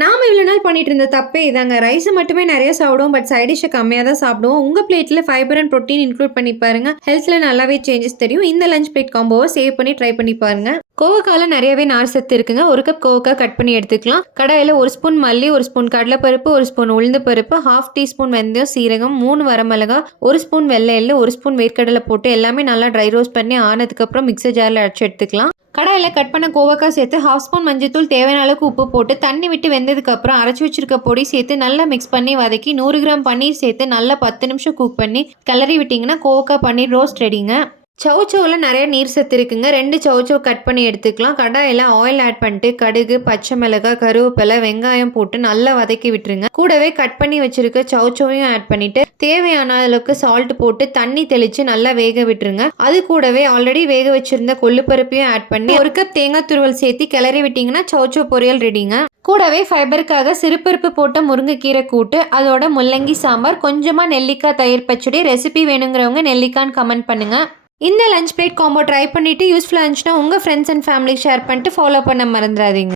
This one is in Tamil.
நாம் இவ்வளோ நாள் பண்ணிட்டு இருந்த தப்பே இதாங்க. ரைஸை மட்டுமே நிறைய சாப்பிடுவோம் பட் சைட் டிஷ்ஷை கம்மியாக தான் சாப்பிடுவோம். உங்கள் பிளேட்டில் ஃபைபர் அண்ட் ப்ரோட்டீன் இன்க்ளூட் பண்ணி பாருங்க. ஹெல்த்தில் நல்லாவே சேஞ்சஸ் தெரியும். இந்த லஞ்ச் பிளேட் காம்போவை சேவ் பண்ணி ட்ரை பண்ணி பாருங்க. கோவக்கால நிறையவே நார் சத்து இருக்குங்க. ஒரு கப் கோவக்காய் கட் பண்ணி எடுத்துக்கலாம். கடாயில் ஒரு ஸ்பூன் மல்லி ஒரு ஸ்பூன் கடலைப்பருப்பு ஒரு ஸ்பூன் உளுந்து பருப்பு ஹாஃப் டீஸ்பூன் வெந்தயம் சீரகம் மூணு வரமிளகா ஒரு ஸ்பூன் வெள்ளை எள்ளு ஒரு ஸ்பூன் வேர்க்கடலை போட்டு எல்லாமே நல்லா ட்ரை ரோஸ்ட் பண்ணி ஆனதுக்கப்புறம் மிக்சர் ஜாரில் அடிச்சு எடுத்துக்கலாம். கடாயில் கட் பண்ண கோவக்காய் சேர்த்து ஹாஃப் ஸ்பூன் மஞ்சத்தூள் தேவையான அளவுக்கு உப்பு போட்டு தண்ணி விட்டு வெந்ததுக்கப்புறம் அரைச்சி வச்சிருக்க பொடி சேர்த்து நல்லா மிக்ஸ் பண்ணி வதக்கி நூறு கிராம் பன்னீர் சேர்த்து நல்லா பத்து நிமிஷம் குக் பண்ணி கிளறி விட்டிங்கன்னா கோவக்காய் பன்னீர் ரோஸ்ட் ரெடிங்க சவுச்சவில் நிறைய நீர் சத்து இருக்குங்க ரெண்டு சவுச்சவ் கட் பண்ணி எடுத்துக்கலாம். கடாயில் ஆயில் ஆட் பண்ணிட்டு கடுகு பச்சை மிளகாய் கருவேப்பிலை வெங்காயம் போட்டு நல்லா வதக்கி விட்டுருங்க. கூடவே கட் பண்ணி வச்சிருக்க சவுச்சவையும் ஆட் பண்ணிட்டு தேவையான அளவுக்கு சால்ட் போட்டு தண்ணி தெளித்து நல்லா வேக விட்டுருங்க. அது கூடவே ஆல்ரெடி வேக வச்சிருந்த கொள்ளுப்பருப்பையும் ஆட் பண்ணி ஒரு கப் தேங்காய் துருவல் சேர்த்து கிளறி விட்டிங்கன்னா சவுச்சோ பொரியல் ரெடிங்க கூடவே ஃபைபருக்காக சிறுபருப்பு போட்ட முருங்கைக்கீரை கூட்டு அதோட முள்ளங்கி சாம்பார் கொஞ்சமாக நெல்லிக்காய் தயிர் பச்சடி ரெசிபி வேணுங்கிறவங்க நெல்லிக்கான்னு கமெண்ட் பண்ணுங்கள் இந்த லஞ்ச் பிளேட் காம்போ ட்ரை பண்ணிவிட்டு யூஸ்ஃபுல்லாக இருந்துச்சுன்னா உங்கள் ஃப்ரெண்ட்ஸ் அண்ட் ஃபேமிலி ஷேர் பண்ணிட்டு ஃபாலோ பண்ண மறந்துடாதீங்க.